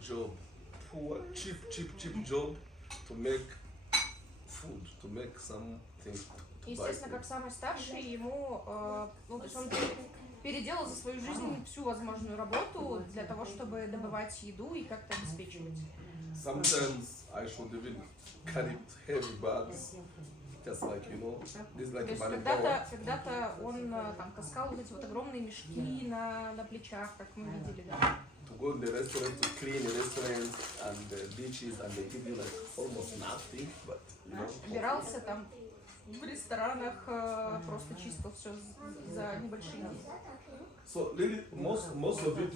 job, poor, cheap job to make food, to make something to buy Естественно, food. как самый старший, ему, ну, то есть он переделал за свою жизнь всю возможную работу для того, чтобы добывать еду и как-то обеспечивать. Sometimes I should even carry heavy bags, just like, you know, this like То есть a manpower. когда-то он там таскал вот эти вот огромные мешки на плечах, как мы видели, да. To go in the restaurant, to clean the restaurant and the dishes, and they give you like almost nothing, but you know. Убирался там в ресторанах, просто чистил все за небольшие деньги. So really, most of it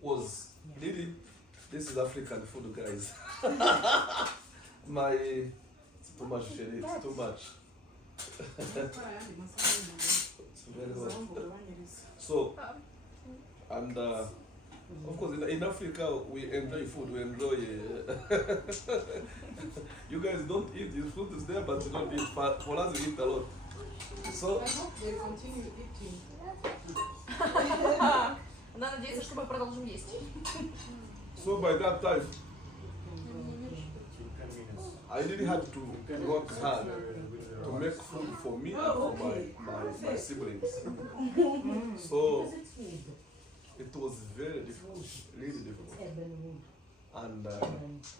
was really, this is African food, guys. It's too much, Sherry, it's too much. It's very hot. So, and of course, in Africa, we enjoy food, we enjoy. You guys don't eat, your food is there, but you don't eat. For us, we eat a lot. So, I hope they continue eating. Она надеется, что мы продолжим есть. so by that time, I really had to work hard to make food for me and for my siblings. So it was very difficult, really difficult. And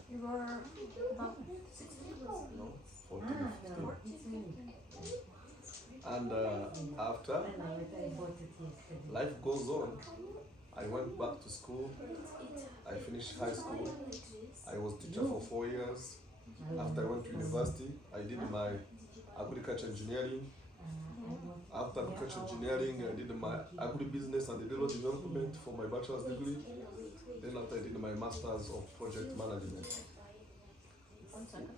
You were about 16? no, 14, 15. And after life goes on, I went back to school. I finished high school. I was teacher for 4 years. After I went to university, I did my agriculture engineering. After agriculture engineering, I did my agribusiness and rural development for my bachelor's degree. Then after I did my master's of project management. One second.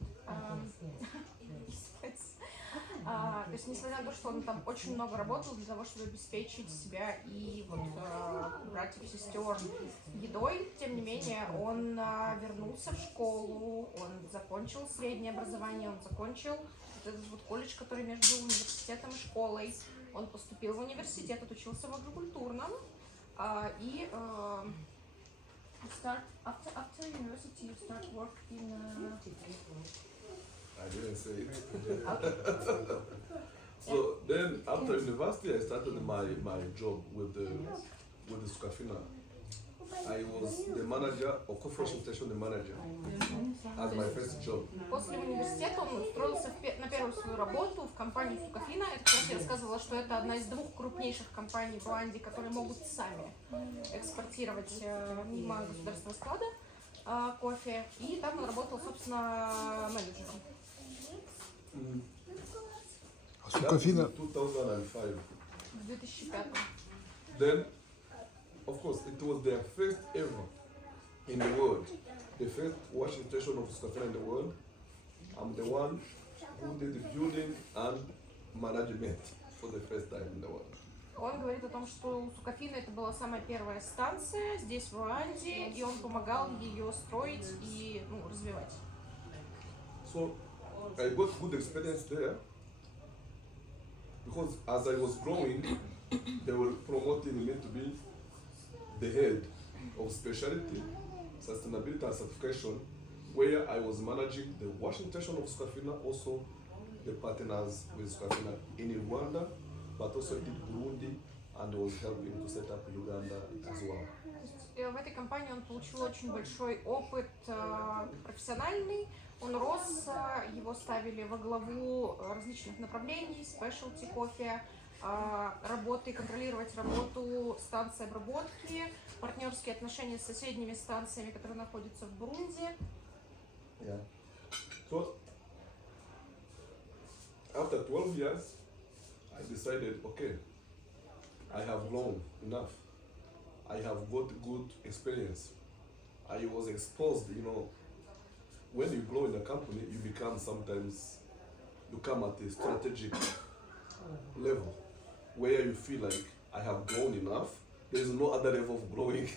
То есть, несмотря на то, что он там очень много работал для того, чтобы обеспечить себя и вот братьев и сестер едой, тем не менее, он вернулся в школу, он закончил среднее образование, он закончил вот этот вот колледж, который между университетом и школой. Он поступил в университет, отучился в агрокультурном и after university you start work in I didn't say it. So then after university, I started my job with the Scafina. I was the manager of coffee station, the manager, as my first job. После университета он устроился на первую свою работу в компанию Сукафина. Это, кстати, я рассказывала, что это одна из двух крупнейших компаний в Руанде, которые могут сами экспортировать мимо государственного склада кофе. И там он работал, собственно, менеджером. Sukafina. 2005. В 2005. Then, of course, it was their first ever in the world. The first washing station of Sukafina in the world. I'm the one who did the building and management for the first time in the world. Он говорит о том, что у Сукафина это была самая первая станция здесь, в Руанде, и он помогал ее строить и развивать. So, I got good experience there because as I was growing, they were promoting me to be the head of specialty, sustainability and certification, where I was managing the washing station of Scafina, also the partners with Scafina in Rwanda, but also in Burundi, and was helping to set up Uganda as well. В этой компании он получил очень большой опыт профессиональный. Он рос, его ставили во главу различных направлений, спешлти кофе, работы, контролировать работу станции обработки, партнерские отношения с соседними станциями, которые находятся в Бурунди. Yeah. So, after 12 years, I decided, okay, I have grown enough. I have got good experience. I was exposed, when you grow in a company, you become sometimes, you come at a strategic level where you feel like I have grown enough. There is no other level of growing.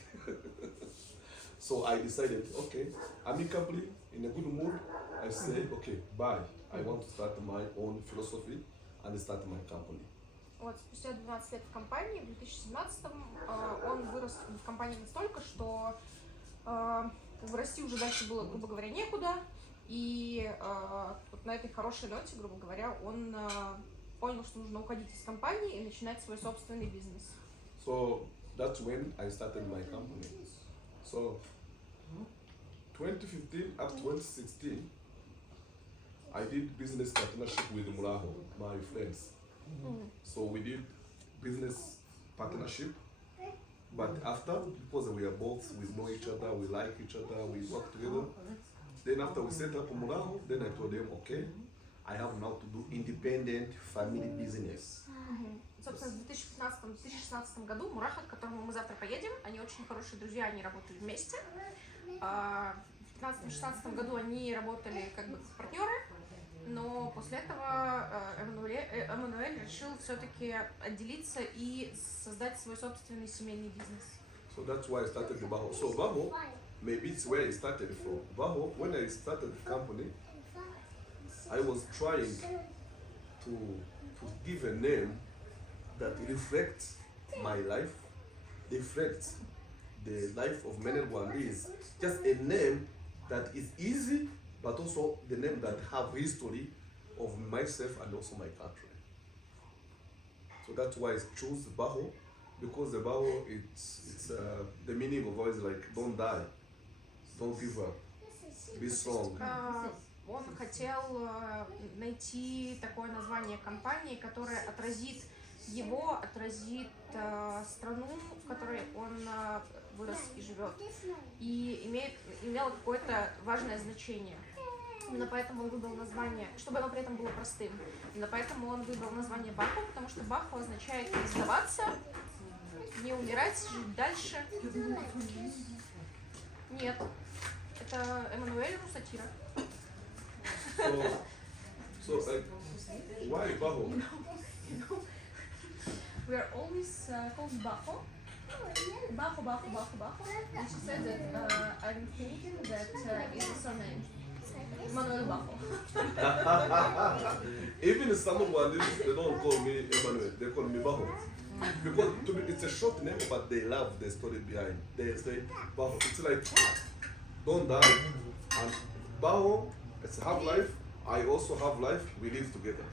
So I decided, okay, amicably, in a good mood, I say, okay, bye. I want to start my own philosophy and start my company. Вот, спустя 12 лет в компании, в 2017-м он вырос в компании настолько, что как бы расти уже дальше было, грубо говоря, некуда. И вот на этой хорошей ноте, грубо говоря, он понял, что нужно уходить из компании и начинать свой собственный бизнес. So that's when I started my company. So 2015 up 2016, I did business partnership with Muraho, my friends. So we did business partnership, but after, because we are both, we know each other, we like each other, we work together. Then after we set up Muraho, then I told them, okay, I have now to do independent family business. Собственно, в 2015-2016 году Мураха, к которому мы завтра поедем, они очень хорошие друзья, они работали вместе. В 2015-2016 году они работали как бы как партнеры, но после этого Эммануэль решил все-таки отделиться и создать свой собственный семейный бизнес. So that's why I started the Baho. So Baho, maybe it's where I started from. Baho, when I started the company, I was trying to give a name that reflects my life, reflects the life of many Rwandese. Just a name that is easy, but also the name that have history of myself and also my country. So that's why I chose Baho, because the Baho, it's the meaning of it is like don't die, don't give up, be strong. Он хотел найти такое название компании, которое отразит его, отразит страну, в которой он вырос и живет, и имело какое-то важное значение. Именно поэтому он выбрал название, чтобы оно при этом было простым. Именно поэтому он выбрал название Бахо, потому что Бахо означает не сдаваться, не умирать, жить дальше. Нет, это Эммануэль Русатира. So why Baho? We are always called Baho. Baho, Baho, Baho, Baho. And she said that I'm thinking that it's a surname. Emmanuel Baho. Even someone they don't call me Emmanuel, they call me Baho. Because to me it's a short name, but they love the story behind. They say Baho. It's like don't die. And Baho, it's have life. I also have life. We live together.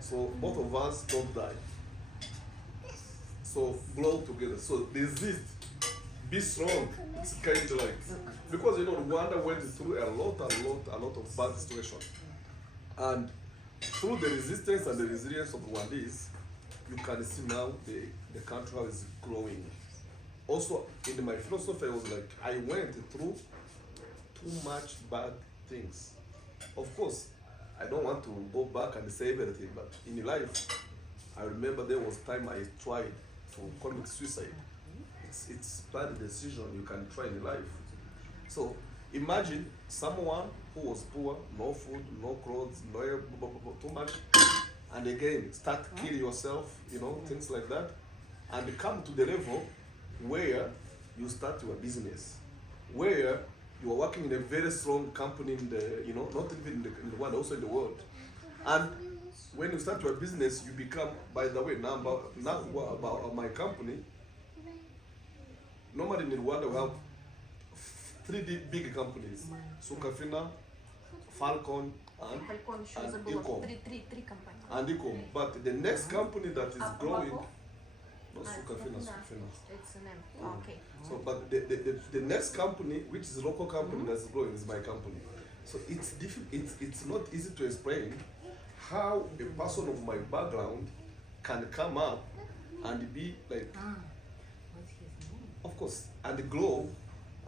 So both of us don't die. So grow together. So resist. Be strong. It's kind of like because Rwanda went through a lot of bad situations, and through the resistance and the resilience of Rwandese, you can see now the country is growing. Also, in my philosophy, I was like, I went through too much bad things. Of course, I don't want to go back and say everything, but in life, I remember there was time I tried to commit suicide. It's bad decision you can try in life. So imagine someone who was poor, no food, no clothes, no too much, and again start killing yourself, things like that, and come to the level where you start your business, where you are working in a very strong company in the, not even in the world, also in the world. And when you start your business, you become, by the way, now about my company, normally in Rwanda we have three big companies, Sukafina, Falcon, and Ecom. Три компании. And Ecom. But the next company that is growing, not Sukafina. It's an M. Okay. So, but the next company, which is a local company that's growing, is my company. So it's difficult. It's not easy to explain how a person of my background can come up and be like, of course, and grow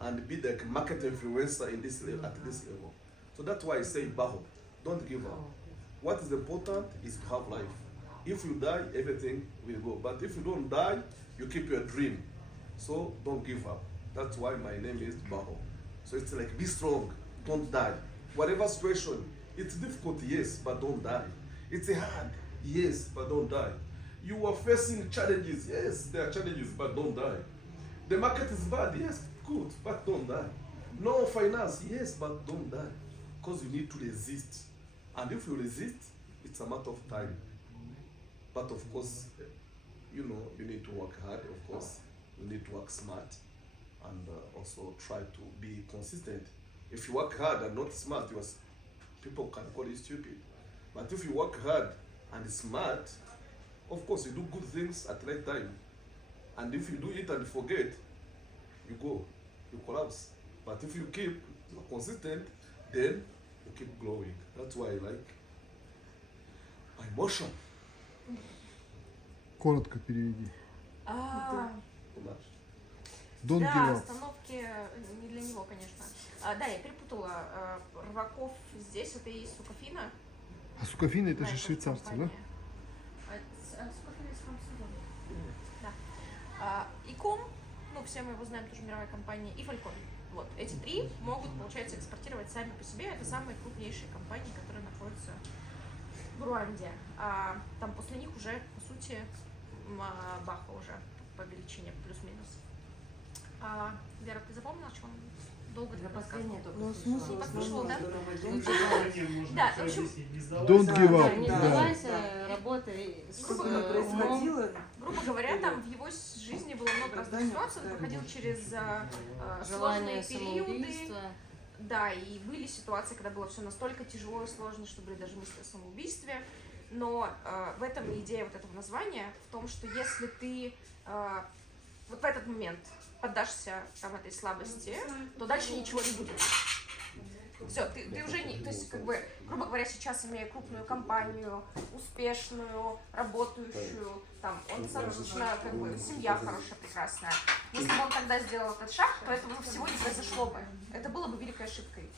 and be the market influencer in this level, at this level. So that's why I say, Baho, don't give up. What is important is to have life. If you die, everything will go. But if you don't die, you keep your dream. So don't give up. That's why my name is Baho. So it's like, be strong, don't die. Whatever situation, it's difficult, yes, but don't die. It's hard, yes, but don't die. You are facing challenges, yes, there are challenges, but don't die. The market is bad, yes, good, but don't die. No finance, yes, but don't die. Because you need to resist. And if you resist, it's a matter of time. But of course, you need to work hard, of course. You need to work smart. and also try to be consistent. If you work hard and not smart, people can call you stupid. But if you work hard and smart, of course you do good things at the right time. And if you do it and forget, you collapse. But if you keep consistent, then you keep growing. That's why I like my motion. Коротко переведи. Too much. Don't Да, give up. остановки не для него, конечно. Да, я перепутала. Рыбаков здесь, это и Сукафина. А Сукафина это Да, же это швейцарцы, да? компания. Сукафина из Хамсудона. Да. И Ком, ну все мы его знаем, тоже мировая компания, и Фалькон. Вот, эти три могут, получается, экспортировать сами по себе. Это самые крупнейшие компании, которые находятся в Руанде. А там после них уже, по сути, Баха уже по величине, плюс-минус. Вера, ты запомнила, что он долго За рассказывал? последнее только Ну, слышала. смысл Не послушала, да? Да, в общем, Don't give Да, up. не Да. сдавайся, работай с Грубо Что происходило? грубо говоря, там в его жизни было много разных ситуаций, он проходил через желание сложные периоды. самоубийства. Да, и были ситуации, когда было все настолько тяжело и сложно, что были даже мысли о самоубийстве. Но в этом и идея вот этого названия, в том, что если ты вот в этот момент поддашься там этой слабости, то дальше ничего не будет. Все, ты уже не, то есть, как бы, грубо говоря, сейчас имея крупную компанию, успешную, работающую, там, он достаточно, как бы, семья хорошая, прекрасная. Если бы он тогда сделал этот шаг, то этого всего не произошло бы. Это было бы великой ошибкой.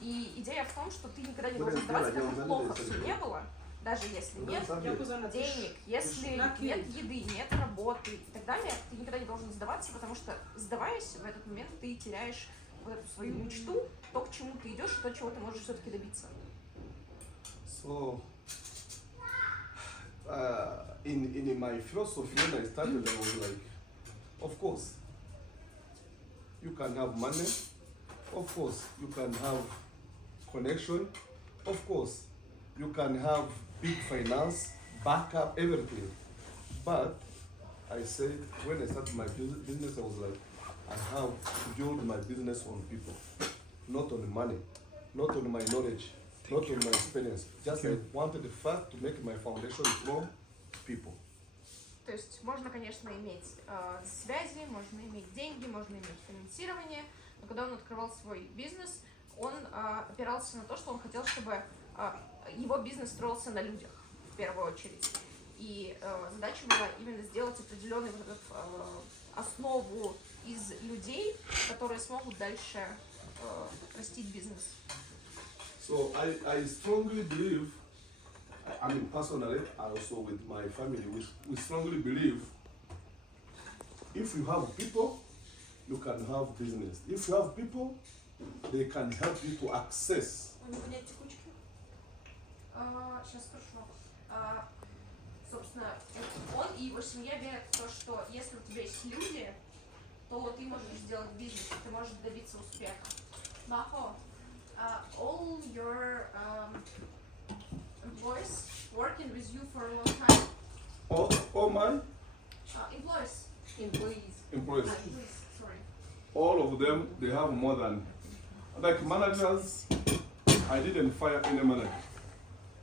И идея в том, что ты никогда не должен сдаваться, как бы плохо все не было, даже если нет денег, если нет еды, нет работы и так далее, ты никогда не должен сдаваться, потому что, сдаваясь, в этот момент ты теряешь вот эту свою мечту, то, к чему ты идешь, и то, чего ты можешь все-таки добиться. So, in my philosophy, when I started, I was like, of course, you can have money, of course, you can have connection, of course, you can have big finance, backup, everything. But I said, when I started my business, I was like, I have built my business on people, not on money, not on my knowledge, not on my experience. Just I wanted the fact to make my foundation from people. То есть можно, конечно, иметь связи, можно иметь деньги, можно иметь финансирование, но когда он открывал свой бизнес, он опирался на то, что он хотел, чтобы его бизнес строился на людях в первую очередь. И задача была именно сделать определенную вот эту, основу из людей, которые смогут дальше растить бизнес. So I strongly believe, I mean personally, also with my family, we strongly believe if you have people, you can have business. If you have people, they can help you to access. Сейчас спрошу. Собственно, он и его семья верят в то, что если у тебя есть люди, то ты можешь сделать бизнес, ты можешь добиться успеха. Махо, all your employees working with you for a long time. All my Employees. employees, Sorry. all of them, they have more than, like managers, I didn't fire any manager.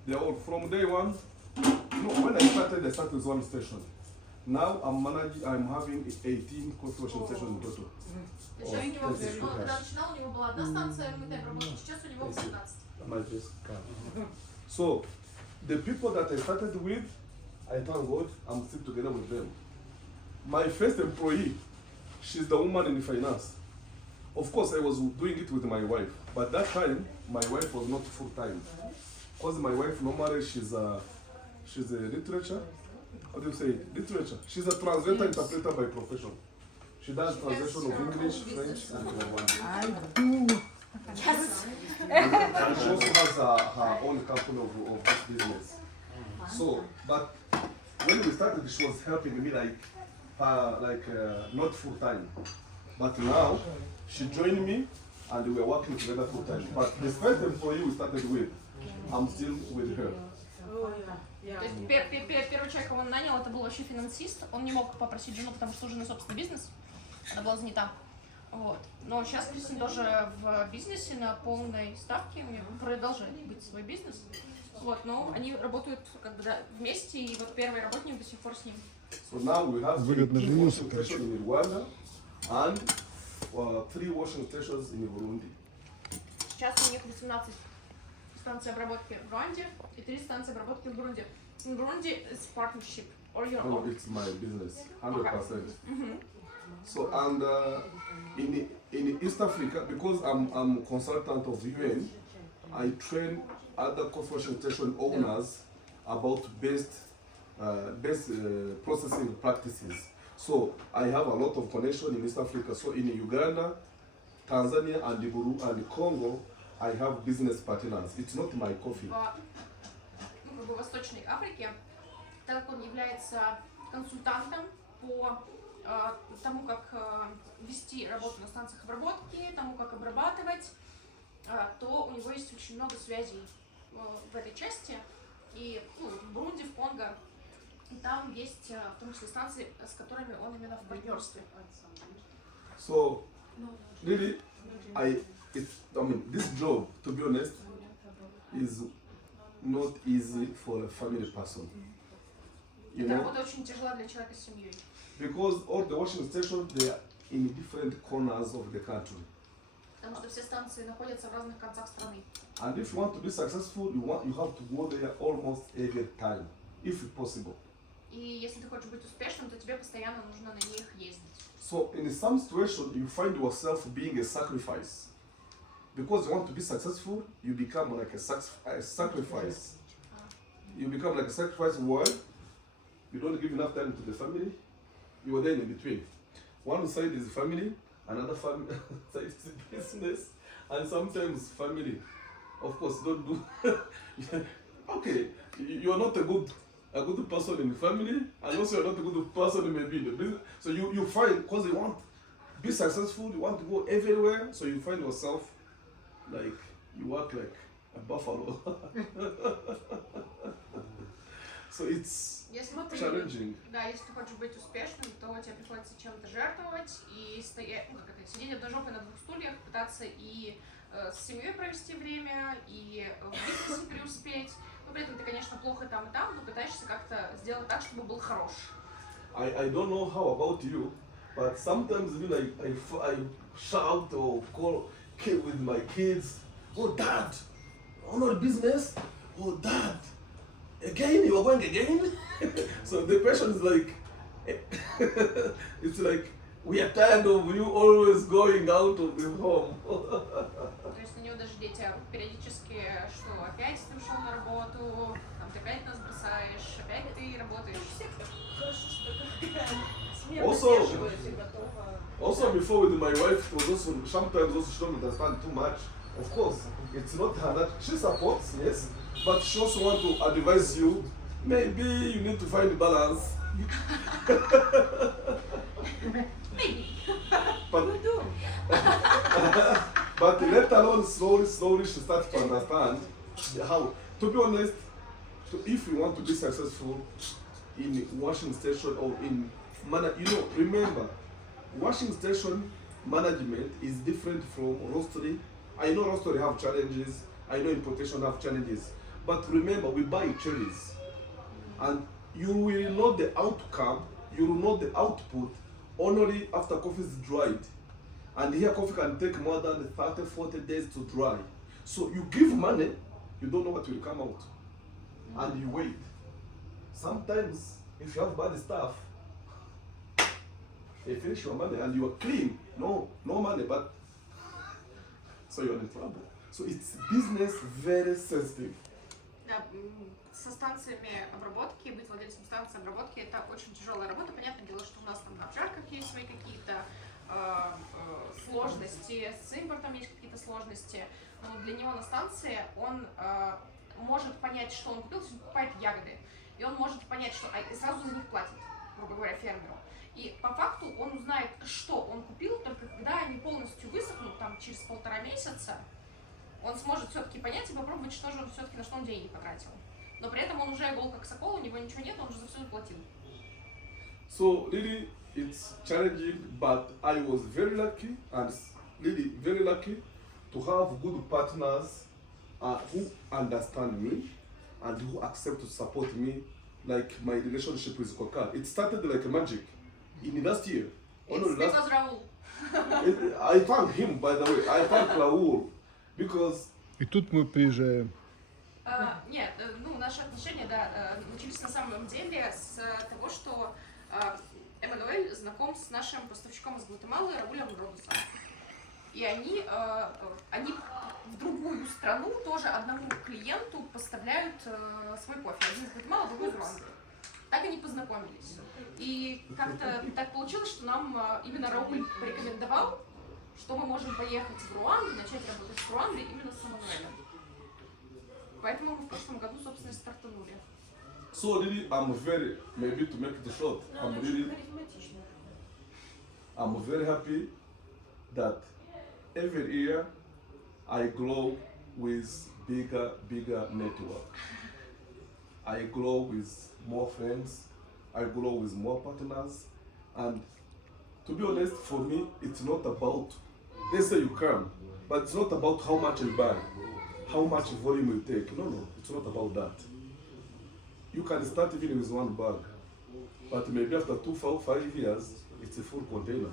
They're all from day one. No, when I started with one station. Now I'm having 18 construction stations in total. Сейчас у него, когда начинал, у него была одна станция, мы так работали, сейчас у него 15. So, the people that I started with, I thank God, I'm still together with them. My first employee, she's the woman in the finance. Of course, I was doing it with my wife, but that time, my wife was not full-time. Because my wife, normally, she's a literature. How do you say literature? She's a translator interpreter by profession. She does translation of English, French, and Rwanda. I do. And she also has her own company of this business. So, but when we started, she was helping me not full time. But now she joined me and we are working together full time. But the first employee we started with, I'm still with her. То есть первый человек, кого он нанял, это был вообще финансист. Он не мог попросить жену, потому что у жены собственный бизнес. Она была занята. Вот. Но сейчас Кристина тоже в бизнесе на полной ставке, у нее продолжает быть свой бизнес. Вот, но они работают как бы да, вместе, и вот первый работник до сих пор с ним. So now we have Выгодно two женился, washing короче. stations in Rwanda and 3 washing stations in Burundi. Сейчас у них 18 станций обработки в Руанде и 3 станции обработки в Бурунди. In Burundi it's partnership or your No, own. it's my business, 100%. Mhm. So and in East Africa, because I'm a consultant of the UN, I train other coffee washing station owners about best processing practices. So I have a lot of connection in East Africa. So in Uganda, Tanzania, and Burundi and Congo, I have business partners. It's not my coffee. В Восточной Африке, так как он является консультантом по тому, как вести работу на станциях обработки, тому, как обрабатывать, то у него есть очень много связей в этой части. И в Бурунди, в Конго, и там есть в том числе станции, с которыми он именно в партнерстве. So really, this job, to be honest, is not easy for a family person. You Эта know, работа очень тяжела для человека с семьей. because all the washing stations they are in different corners of the country. Потому что все станции находятся в разных концах страны. And if you want to be successful, you have to go there almost every time, if possible. И если ты хочешь быть успешным, то тебе постоянно нужно на них ездить. So in some situation, you find yourself being a sacrifice. Because you want to be successful, you become like a sacrifice. You become like a sacrifice where you don't give enough time to the family. You are then in between. One side is family, another side is business, and sometimes family. Of course, don't do. Okay, you are not a good person in the family, and also you're not a good person maybe in the business. So you find, because you want to be successful, you want to go everywhere, so you find yourself like you work like a buffalo. So it's Если ты, challenging. да, если ты хочешь быть успешным, то тебе приходится чем-то жертвовать и стоять, сидеть одной жопой на двух стульях, пытаться и с семьей провести время, и в бизнесе преуспеть. Но при этом ты, конечно, плохо там и там, но пытаешься как-то сделать так, чтобы был хорош. I don't know how about you, but sometimes I shout or call with my kids. Oh, Dad, honor business. Oh, Dad, again you are going again. So the question is like, it's like we are tired of you always going out of the home. То есть на него даже дети периодически, что опять ты ушел на работу, там, ты опять нас бросаешь, опять ты работаешь. Хорошо, что такая смена Also- сдерживается и готова. Also before with my wife, it was also sometimes also she don't understand too much. Of course, it's not her that she supports, yes, but she also want to advise you. Maybe you need to find balance. Maybe. But but let alone slowly she starts to understand how. To be honest, if you want to be successful in washing station or in remember, washing station management is different from roastery. I know roastery have challenges. I know importation have challenges. But remember, we buy cherries, and you will know the outcome. You will know the output only after coffee is dried. And here coffee can take more than 30, 40 days to dry. So you give money, you don't know what will come out. And you wait. Sometimes, if you have bad stuff, they finish your money and you are clean. No money, but so you're in trouble. So it's business very sensitive. Да, со станциями обработки, быть владельцем станции обработки, это очень тяжелая работа. Понятное дело, что у нас там на обжарках есть свои какие-то сложности, с импортом есть какие-то сложности. Но для него на станции он может понять, что он купил, то есть он покупает ягоды. И он может понять, что и сразу за них платит, грубо говоря, фермеру. И по факту он узнает, что он купил, только когда они полностью высохнут, там через 1,5 месяца, он сможет все-таки понять и попробовать, что же он все-таки на что он деньги потратил. Но при этом он уже гол как сокол, у него ничего нет, он уже за все заплатил. So really, it's challenging, but I was very lucky and really very lucky to have good partners who understand me and who accept to support me, like my relationship with Coca. It started like magic in last year. It's Only last, because Raul. I thank him, by the way. I thank Raul because И тут мы приезжаем. Нет, ну, наши отношения, да, начались на самом деле с того, что Эммануэль знаком с нашим поставщиком из Гватемалы Раулем Родосом. И они в другую страну тоже одному клиенту поставляют свой кофе. Один из Гватемалы, другой из Руанды. Так они познакомились. И как-то так получилось, что нам именно Рауль порекомендовал, что мы можем поехать в Руанду, начать работать с Руандой именно с Эммануэлем. Поэтому мы в прошлом году, собственно, стартанули. so really I'm very, maybe to make it short, Ну, она очень харизматичная. I'm very happy that every year I grow with bigger network. I grow with more friends, I grow with more partners, and to be honest, for me, it's not about, they say you come, but it's not about how much you buy, how much volume you take. No, it's not about that. You can start even with one bag, but maybe after 5 years, it's a full container.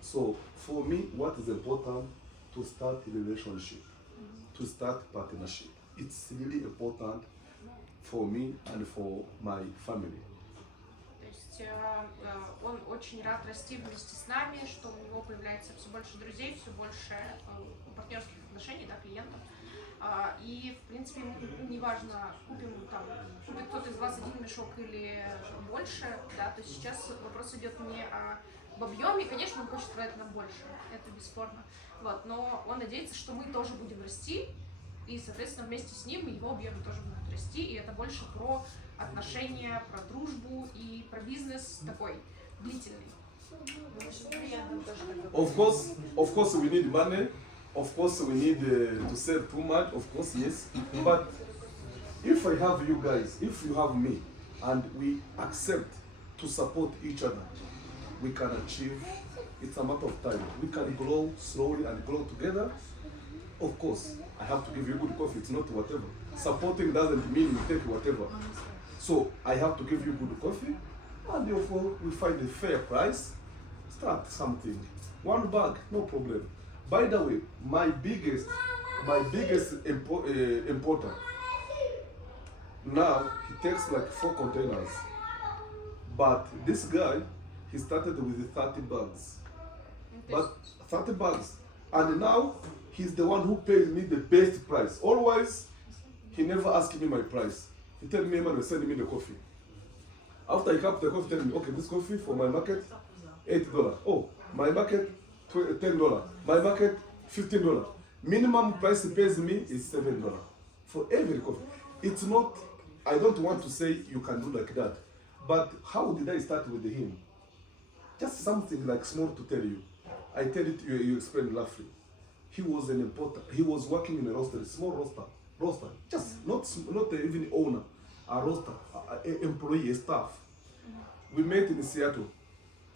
So for me, what is important to start a relationship, to start partnership. It's really important for me and for my family. То есть он очень рад расти вместе с нами, что у него появляется все больше друзей, все больше партнерских отношений, да, клиентов. И, в принципе, ему не важно, купит кто-то из вас один мешок или больше, да, то есть сейчас вопрос идет не об объеме, конечно, он хочет продать нам больше, это бесспорно, вот, но он надеется, что мы тоже будем расти, и, соответственно, вместе с ним его объемы тоже будут расти, и это больше про отношения, про дружбу и про бизнес такой длительный. Нашим клиентам тоже так. Of course, we need money. Of course, we need to sell too much. Of course, yes. But if I have you guys, if you have me, and we accept to support each other, we can achieve. It's a matter of time. We can grow slowly and grow together. Of course, I have to give you good coffee. It's not whatever. Supporting doesn't mean you take whatever. So I have to give you good coffee, and therefore we find a fair price. Start something. One bag, no problem. By the way, my biggest importer. Now he takes like 4 containers, but this guy he started with 30 bags, but 30 bags, and now he's the one who pays me the best price. Always, he never asks me my price. He tell me, man, send me the coffee. After he cup the coffee, tell me, okay, this coffee for my market, $8. Oh, my market, $10. My market, $15. Minimum price he pays me is $7 for every coffee. It's not, I don't want to say you can do like that, but how did I start with him? Just something like small to tell you. I tell it, you explain laughing. He was an importer. He was working in a roaster, small roaster, just not even owner, a roaster, a employee, a staff. We met in Seattle,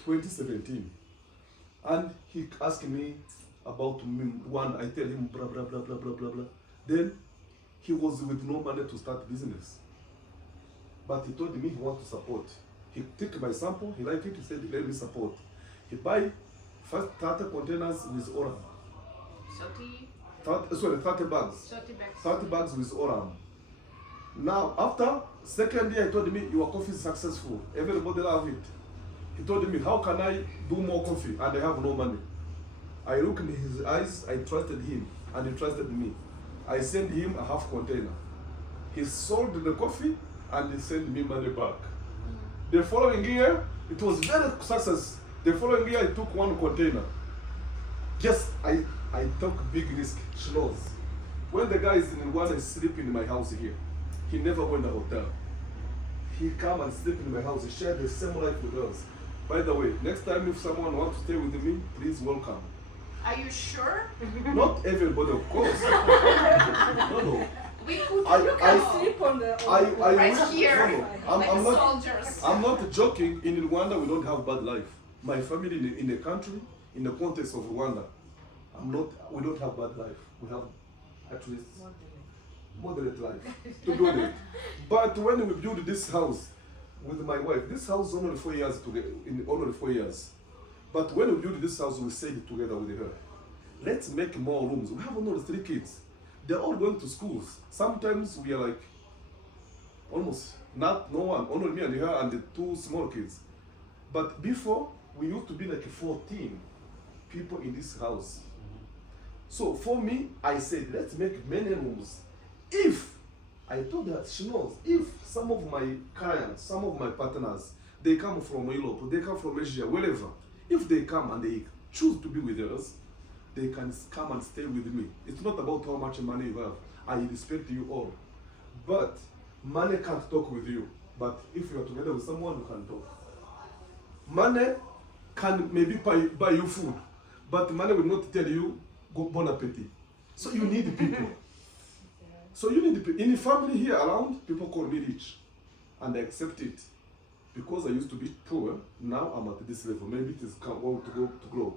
2017, and he asked me about one. I tell him blah blah blah blah blah blah blah. Then he was with no money to start business, but he told me he wants to support. He took my sample, he liked it, he said let me support. He buy first 30 containers with Oram. 30 bags. 30 bags with Oram. Now after second year, he told me your coffee is successful. Everybody love it. He told me how can I do more coffee and I have no money. I looked in his eyes, I trusted him and he trusted me. I sent him a half container. He sold the coffee and he sent me money back. The following year, it was very success. The following year, I took 1 container. Just I took big risk. She knows. When the guy is in one and sleeping in my house here, he never went to a hotel. He come and sleep in my house. He shared the same life with us. By the way, next time if someone wants to stay with me, please welcome. Are you sure? Not everybody, of course. No. We could You can sleep on the right wish- here, no, like I'm not. soldiers. I'm not joking. In Rwanda, we don't have bad life. my family in the country, in the context of Rwanda, we don't have bad life. We have at least moderate life, to be honest. But when we built this house with my wife, this house is only 4 years only 4 years. But when we built this house, we said it together with her. Let's make more rooms. We have only 3 kids. They're all going to schools. Sometimes we are like almost no one, only me and her and the 2 small kids. But before, we used to be like 14 people in this house. So for me, I said, let's make many rooms. If, I told her, she knows, if some of my clients, some of my partners, they come from Europe, they come from Asia, wherever, if they come and they choose to be with us, they can come and stay with me. It's not about how much money you have. I respect you all. But money can't talk with you. But if you are together with someone, you can talk. Money can maybe buy you food, but money will not tell you, go bon appetit. So you need people. So you need people. In the family here around, people call me rich. And I accept it. Because I used to be poor, now I'm at this level. Maybe it is going to go to grow.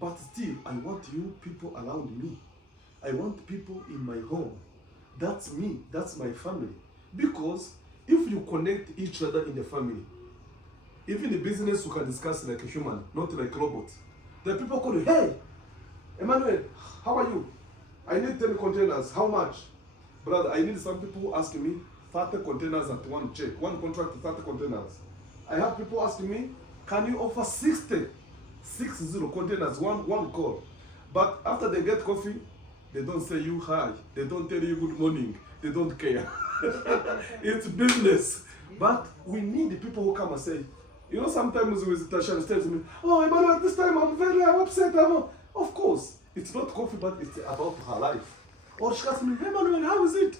But still, I want you people around me. I want people in my home. That's me. That's my family. Because if you connect each other in the family, even in business, you can discuss like a human, not like a robot. The people call you, hey, Emmanuel, how are you? I need 10 containers. How much? Brother, I need some people asking me 30 containers at one check. One contract, 30 containers. I have people asking me, can you offer 60 containers, one call? But after they get coffee, they don't say you hi. They don't tell you good morning. They don't care. It's business. But we need the people who come and say, you know, sometimes with Tasha tells me, oh, Emmanuel, this time I'm very upset. Of course, it's not coffee, but it's about her life. Or she asks me, hey, Emmanuel, how is it?